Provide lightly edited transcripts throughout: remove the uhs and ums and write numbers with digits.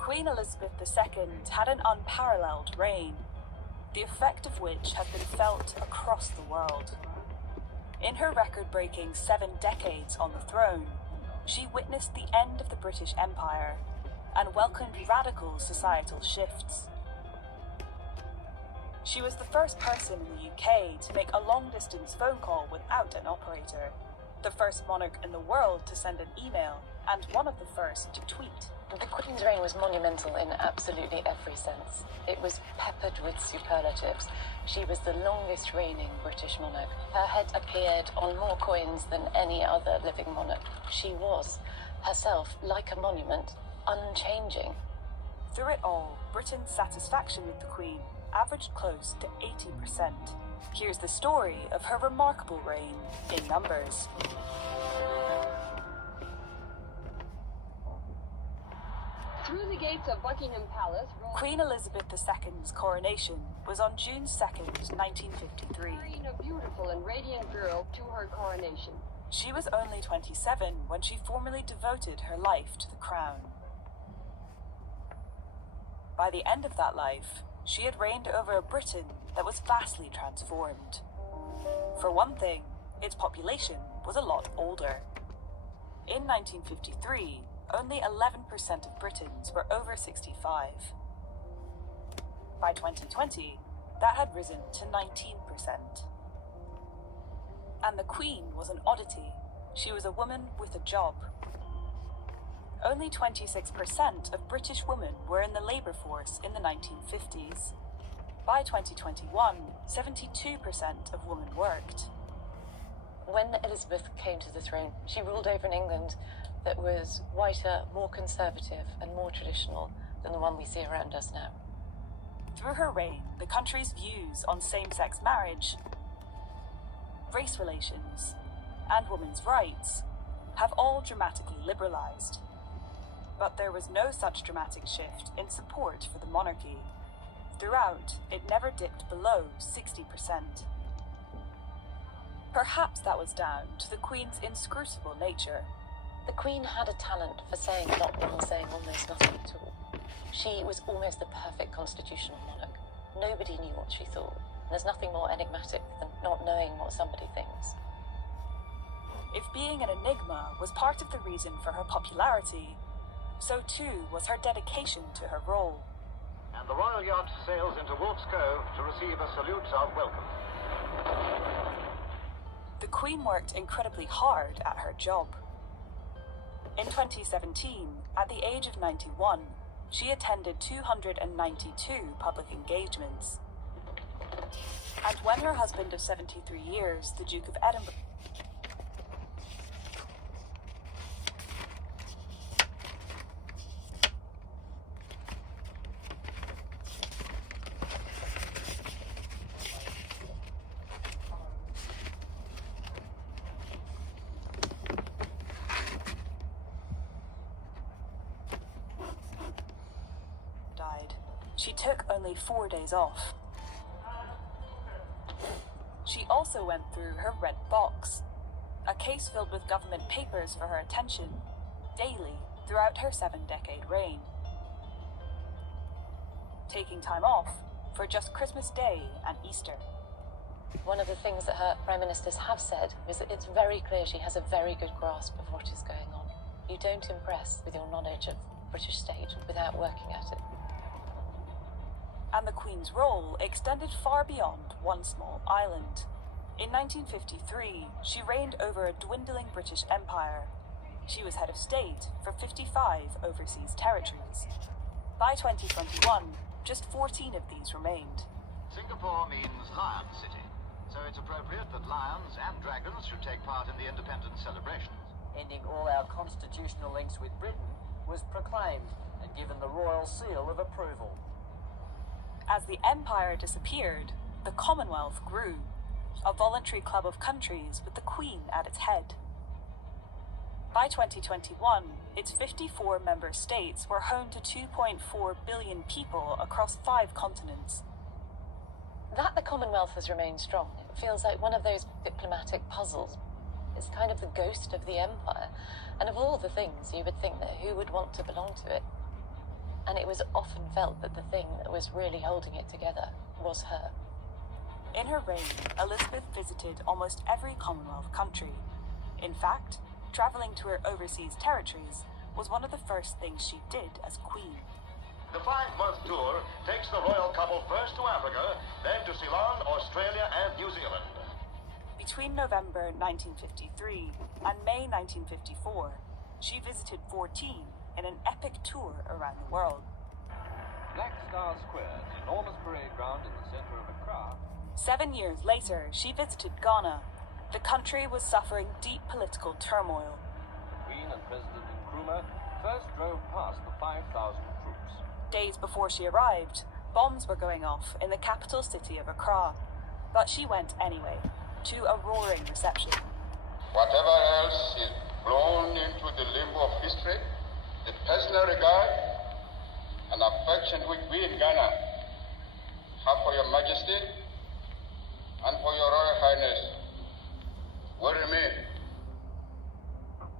Queen Elizabeth II had an unparalleled reign, the effect of which has been felt across the world. In her record-breaking 7 decades on the throne, she witnessed the end of the British Empire and welcomed radical societal shifts. She was the first person in the UK to make a long-distance phone call without an operator, the first monarch in the world to send an email, and one of the first to tweet. The Queen's reign was monumental in absolutely every sense. It was peppered with superlatives. She was the longest reigning British monarch. Her head appeared on more coins than any other living monarch. She was, herself, like a monument, unchanging. Through it all, Britain's satisfaction with the Queen averaged close to 80%. Here's the story of her remarkable reign in numbers. Through the gates of Buckingham Palace, Queen Elizabeth II's coronation was on June 2nd, 1953. carrying a beautiful and radiant girl to her coronation. She was only 27 when she formally devoted her life to the crown. By the end of that life, she had reigned over a Britain that was vastly transformed. For one thing, its population was a lot older. In 1953, only 11% of Britons were over 65. By 2020, that had risen to 19%. And the Queen was an oddity. She was a woman with a job. Only 26% of British women were in the labour force in the 1950s. By 2021, 72% of women worked. When Elizabeth came to the throne, she ruled over an England that was whiter, more conservative, and more traditional than the one we see around us now. Through her reign, the country's views on same-sex marriage, race relations, and women's rights have all dramatically liberalised. But there was no such dramatic shift in support for the monarchy. Throughout, it never dipped below 60%. Perhaps that was down to the Queen's inscrutable nature. The Queen had a talent for saying a lot and saying almost nothing at all. She was almost the perfect constitutional monarch. Nobody knew what she thought. There's nothing more enigmatic than not knowing what somebody thinks. If being an enigma was part of the reason for her popularity, so too was her dedication to her role. And the royal yacht sails into Wolf's Cove to receive a salute of welcome. The Queen worked incredibly hard at her job. In 2017, at the age of 91, she attended 292 public engagements. And when her husband of 73 years, the Duke of Edinburgh, died, she took only 4 days off. She also went through her red box, a case filled with government papers for her attention, daily throughout her 7-decade reign. Taking time off for just Christmas Day and Easter. One of the things that her prime ministers have said is that it's very clear she has a very good grasp of what is going on. You don't impress with your knowledge of British state without working at it. And the Queen's role extended far beyond one small island. In 1953, she reigned over a dwindling British Empire. She was head of state for 55 overseas territories. By 2021, just 14 of these remained. Singapore means Lion City, so it's appropriate that lions and dragons should take part in the independence celebrations. Ending all our constitutional links with Britain was proclaimed and given the royal seal of approval. As the empire disappeared, the Commonwealth grew, a voluntary club of countries with the Queen at its head. By 2021, its 54 member states were home to 2.4 billion people across 5 continents. That the Commonwealth has remained strong, it feels like one of those diplomatic puzzles. It's kind of the ghost of the empire, and of all the things you would think that who would want to belong to it? and it was often felt that the thing that was really holding it together was her. In her reign, Elizabeth visited almost every Commonwealth country. In fact, traveling to her overseas territories was one of the first things she did as queen. The 5-month tour takes the royal couple first to Africa, then to Ceylon, Australia, and New Zealand. Between November 1953 and May 1954, she visited 14 in an epic tour around the world. Black Star Square, the enormous parade ground in the center of Accra. 7 years later, she visited Ghana. The country was suffering deep political turmoil. The Queen and President Nkrumah first drove past the 5,000 troops. Days before she arrived, bombs were going off in the capital city of Accra. But she went anyway, to a roaring reception. Whatever else is blown into the limbo of history, the personal regard and affection which we in Ghana have for your Majesty and for your Royal Highness will remain.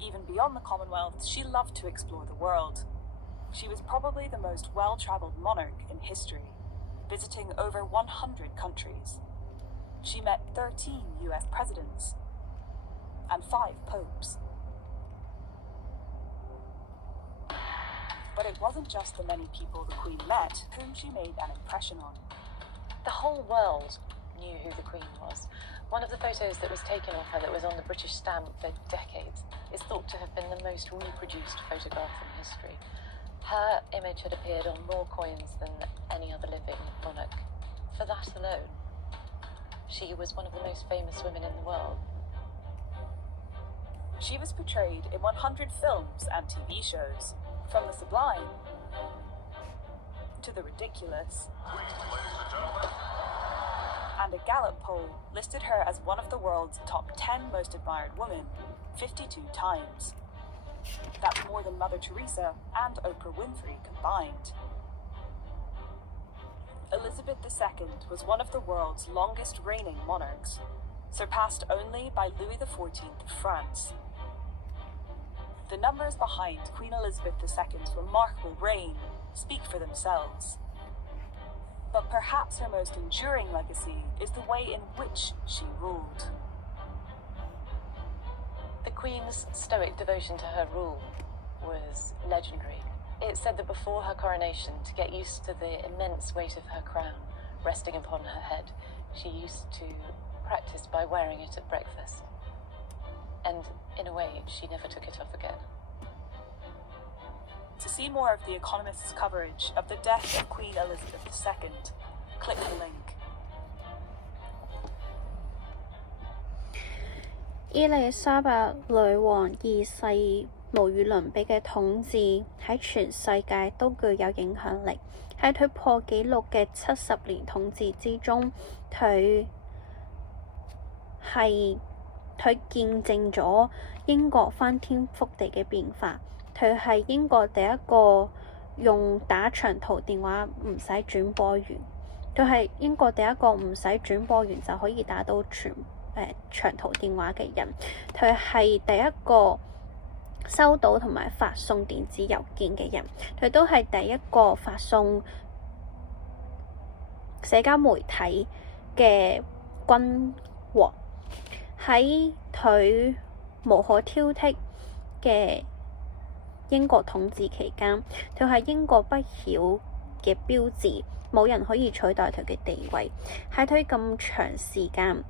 Even beyond the Commonwealth, she loved to explore the world. She was probably the most well-traveled monarch in history, visiting over 100 countries. She met 13 US presidents and 5 popes. But it wasn't just the many people the Queen met whom she made an impression on. The whole world knew who the Queen was. One of the photos that was taken of her that was on the British stamp for decades is thought to have been the most reproduced photograph in history. Her image had appeared on more coins than any other living monarch. For that alone, she was one of the most famous women in the world. She was portrayed in 100 films and TV shows, from the sublime to the ridiculous. And a Gallup poll listed her as one of the world's top 10 most admired women 52 times. That's more than Mother Teresa and Oprah Winfrey combined. Elizabeth II was one of the world's longest reigning monarchs, surpassed only by Louis XIV of France. The numbers behind Queen Elizabeth II's remarkable reign speak for themselves. But perhaps her most enduring legacy is the way in which she ruled. The Queen's stoic devotion to her rule was legendary. It's said that before her coronation, to get used to the immense weight of her crown resting upon her head, she used to practice by wearing it at breakfast. And in a way, she never took it off again. To see more of The Economist's coverage of the death of Queen Elizabeth II, click the link. 伊麗莎白女王二世無與倫比嘅統治喺全世界都具有影響力。喺佢破紀錄嘅70年統治之中，佢見證咗英國翻天覆地嘅變化。佢係英國第一個用打長途電話唔使轉播完，佢係英國第一個唔使轉播完就可以打到長途電話嘅人。佢係第一個收到同埋發送電子郵件嘅人。佢都係第一個發送社交媒體嘅君王。喺佢無可挑剔嘅英國統治期間，佢係英國不朽嘅標誌，冇人可以取代佢嘅地位。喺佢咁長時間，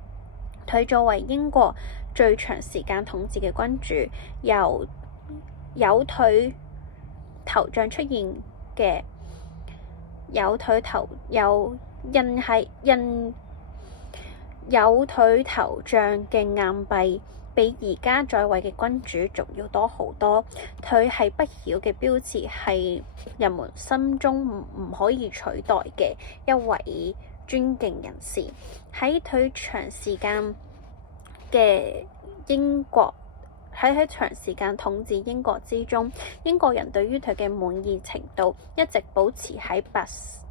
佢作為英國最長時間統治嘅君主，由有佢頭像出現嘅有佢頭像嘅硬幣，比而家在位嘅君主仲要多好多。佢係不朽嘅標誌，係人們心中唔可以取代嘅一位尊敬人士。喺佢長時間嘅英國，喺長時間統治英國之中，英國人對於佢嘅滿意程度一直保持喺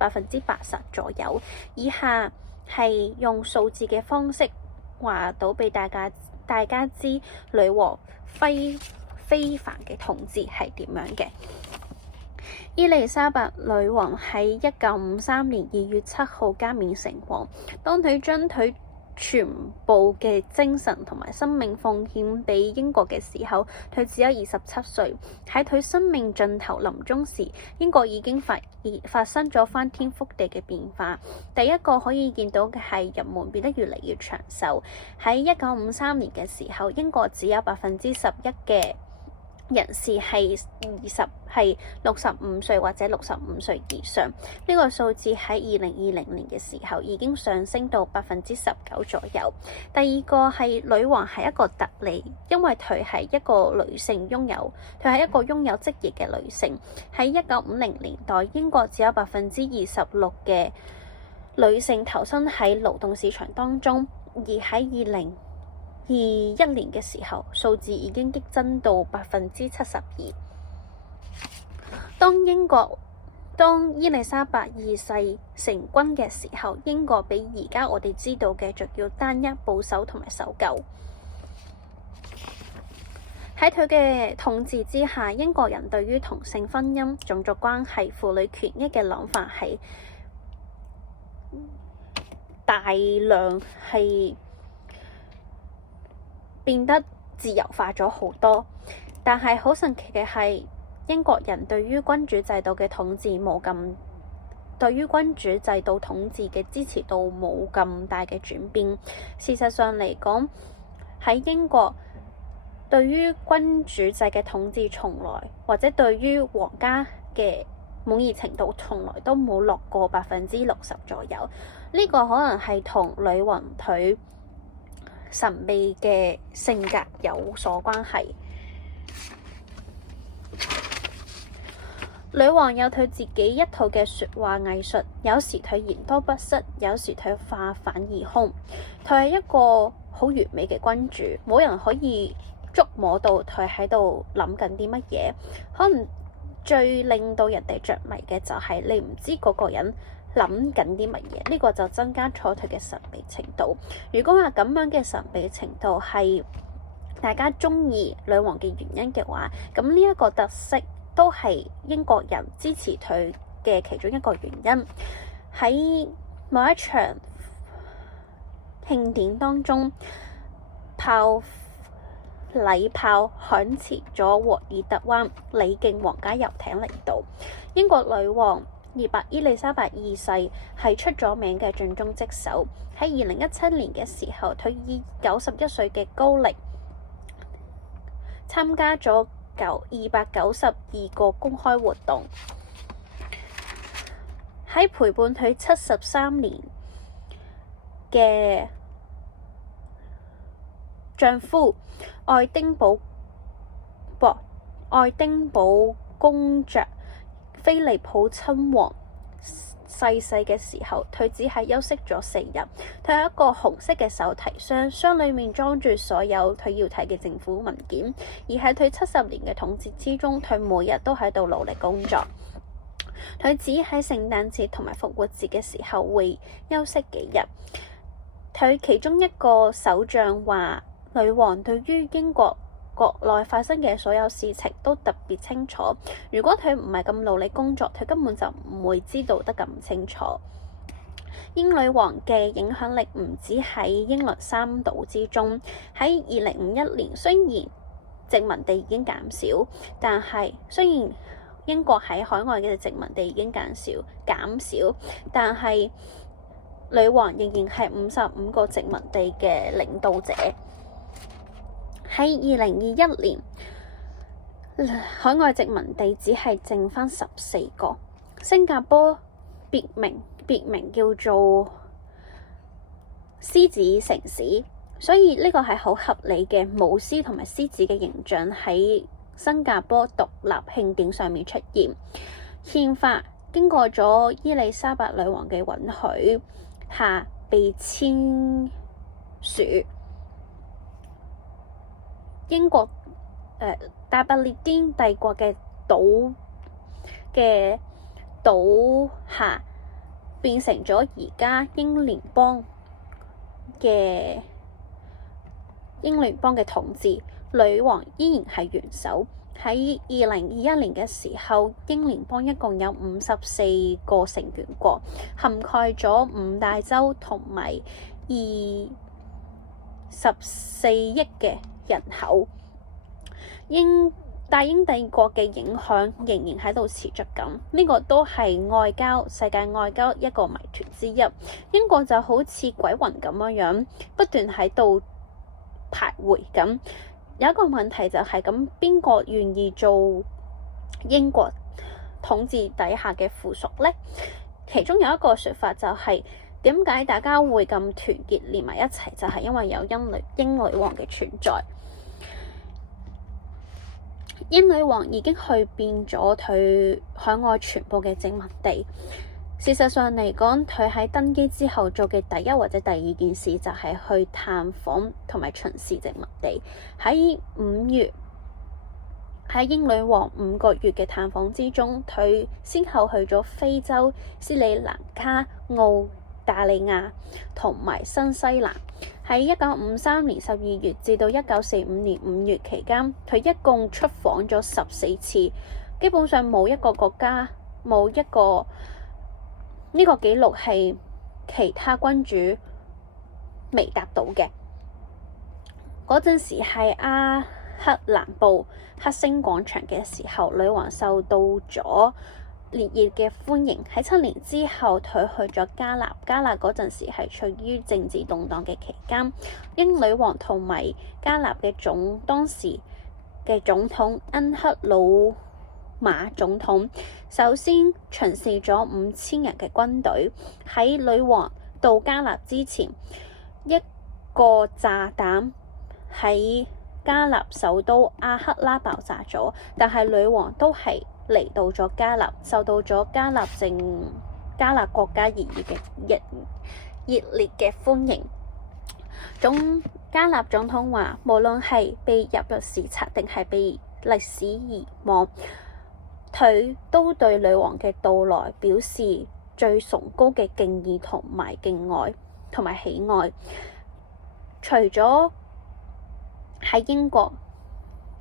80%左右。以下係用數字嘅方式話到俾大家知女王非凡嘅統治係點樣嘅。伊麗莎白女王喺1953年2月7號加冕成王。當佢將佢全部嘅精神同埋生命奉獻俾英國嘅時候，佢只有27歲。喺佢生命盡頭臨終時，英國已經發生咗翻天覆地嘅變化。第一個可以見到嘅係人們變得越嚟越長壽。喺1953年嘅時候，英國只有11%嘅人士係65歲或者65歲以上。呢個數字喺2020年嘅時候已經上升到19%左右。第二個係女王係一個特例，因為佢係一個女性佢係一個擁有職業嘅女性。喺1950年代，英國只有26%嘅女性投身喺勞動市場當中，而喺2021年嘅時候，數字已經激增到72%。當伊麗莎白二世成軍嘅時候，英國比而家我哋知道嘅仲要單一、保守同埋守舊。喺佢嘅統治之下，英國人對於同性婚姻、種族關係、婦女權益嘅諗法係大量變得自由化咗好多。但係好神奇嘅係，英國人對於君主制度嘅統治嘅支持度冇咁大嘅轉變。事實上嚟講，喺英國對於君主制嘅統治或者對於皇家嘅滿意程度從來都冇落過60%左右。呢個可能係同女王佢神秘嘅性格有所關係。女王有佢自己一套嘅說話藝術，有時佢言多不失，有時佢化反而空。佢係一個好完美嘅君主，冇人可以觸摸到佢喺度諗緊啲乜嘢。可能最令到人哋着迷嘅就係你唔知嗰個人諗緊啲乜嘢，呢個就增加咗佢嘅神秘程度。如果話咁樣嘅神秘程度係大家鍾意女王嘅原因嘅話，咁呢一個特色都係英國人支持佢嘅其中一個原因。喺某一場慶典當中，禮炮響徹咗沃爾特灣，禮敬皇家遊艇嚟到。英國女王伊麗莎白二世係出咗名嘅盡忠職守。喺2017年嘅時候，佢以91歲嘅高齡參加咗292個公開活動。喺陪伴佢73年嘅丈夫愛丁堡公爵菲利普親王逝世嘅時候，佢只係休息咗4日。佢有一個紅色嘅手提箱，箱裡面裝住所有佢要睇嘅政府文件。而喺佢70年嘅統治之中，佢每日都喺度努力工作。佢只喺聖誕節同埋復活節嘅時候會休息幾日。佢其中一個首相話，女王對於英國國內發生嘅所有事情都特別清楚。如果佢唔係咁努力工作，佢根本就唔會知道得咁清楚。英女王嘅影響力唔止喺英倫三島之中。喺2051年，雖然殖民地已經減少，但係雖然英國喺海外嘅殖民地已經減少，但係女王仍然係55個殖民地嘅領導者。喺2021年，海外殖民地只係剩返14個。新加坡別名叫做獅子城市，所以呢個係好合理嘅舞獅同埋獅子嘅形象喺新加坡獨立慶典上面出現。憲法經過咗伊麗莎白女王嘅允許下被簽署。英國大不列顛帝國嘅倒下，變成咗而家英聯邦嘅統治。女王依然係元首，喺2021年嘅時候，英聯邦一共有54個成員國，涵蓋咗5大洲同埋14億嘅人口。大英帝國嘅影響仍然喺度持續緊，呢個都係世界外交一個謎團之一。英國就好似鬼魂咁樣不斷喺度徘徊緊。有一個問題就係咁，邊個願意做英國統治底下嘅附屬呢？其中有一個說法就係點解大家會咁團結連埋一齊，就係因為有英女王嘅存在。英女王已經去遍咗佢海外全部嘅殖民地。事實上嚟講，佢喺登基之後做嘅第一或者第二件事就係去探訪同埋巡視殖民地。喺5月，喺英女王5個月嘅探訪之中，佢先後去咗非洲、斯里蘭卡、澳大利亞同埋新西蘭。喺1953年12月至到1945年5月期間，佢一共出訪咗14次，基本上冇一個國家冇一個呢個紀錄係其他君主未達到嘅。嗰陣時係阿克蘭布克星廣場嘅時候，女王受到咗烈熱嘅歡迎。喺7年之後，佢去咗加納。加納嗰陣時係處於政治動盪嘅期間。英女王同埋加納嘅當時嘅總統恩克魯馬總統首先巡視咗5000人嘅軍隊。喺女王到加納之前，一個炸彈喺加納首都阿克拉爆炸咗，但係女王都係嚟到咗加納，受到咗加納國家熱烈嘅歡迎。加納總統話，無論係被入獄視察定係被歷史遺忘，佢都對女王嘅到來表示最崇高嘅敬意同埋敬愛同埋喜愛。除咗喺英國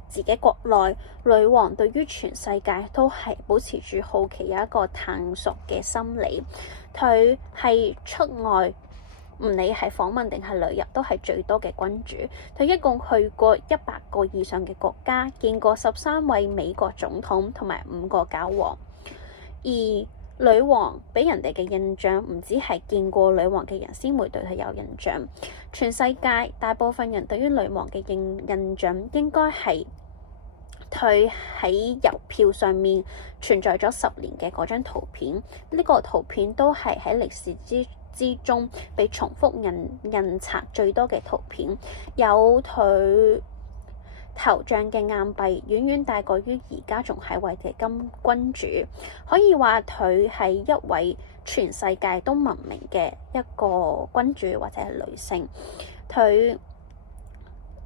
自己國內，女王對於全世界都係保持住好奇，有一個探索嘅心理。佢係出外，唔理係訪問定係旅遊，都係最多嘅君主。佢一共去過100個以上嘅國家，見過13位美國總統同埋5個教皇。而女王俾人哋嘅印象唔止係見過女王嘅人先會對佢有印象，全世界大部分人對於女王嘅印象應該係佢喺郵票上面存在咗10年嘅嗰張圖片。呢個圖片都係喺歷史之中被重複印刷最多嘅圖片，有佢頭像嘅硬幣遠遠大過於而家仲喺位嘅君主，可以話佢係一位全世界都聞名嘅一個君主或者係女性。佢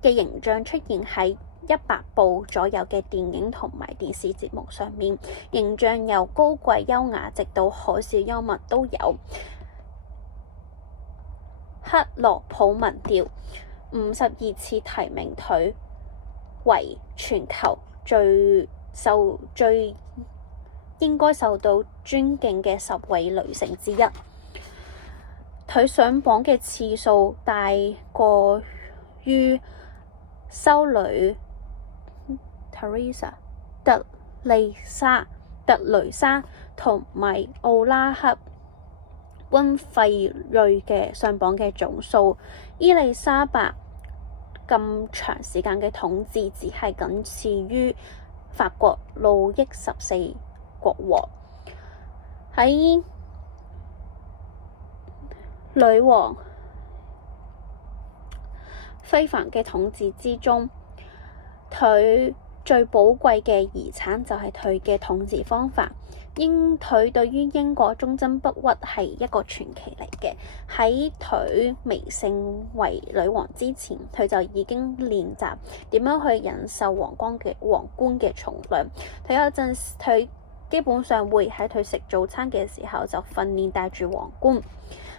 嘅形象出現喺100部左右嘅電影同埋電視節目上面，形象由高貴優雅直到可笑幽默都有。克洛普民調52次提名佢為全球最應該受到尊敬嘅10位女性之一。佢上榜嘅次數大過於修女特雷莎同埋奧拉克溫費瑞嘅上榜嘅總數。伊麗莎白咁長時間嘅統治只係僅次於法國路易14國王。喺女王非凡嘅統治之中，佢最寶貴嘅遺產就係佢嘅統治方法。佢對於英國忠貞不屈係一個傳奇嚟嘅。喺佢未升為女王之前，佢就已經練習點樣去忍受皇冠嘅重量。佢基本上會喺佢食早餐嘅時候就訓練戴住皇冠。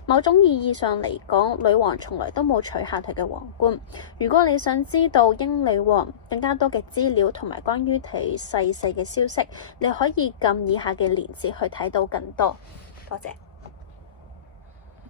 某種意義上嚟講，女王從來都冇取下佢嘅皇冠。如果你想知道英女王更加多嘅資料同埋關於佢逝世嘅消息，你可以撳以下嘅鏈接去睇到更多。多謝。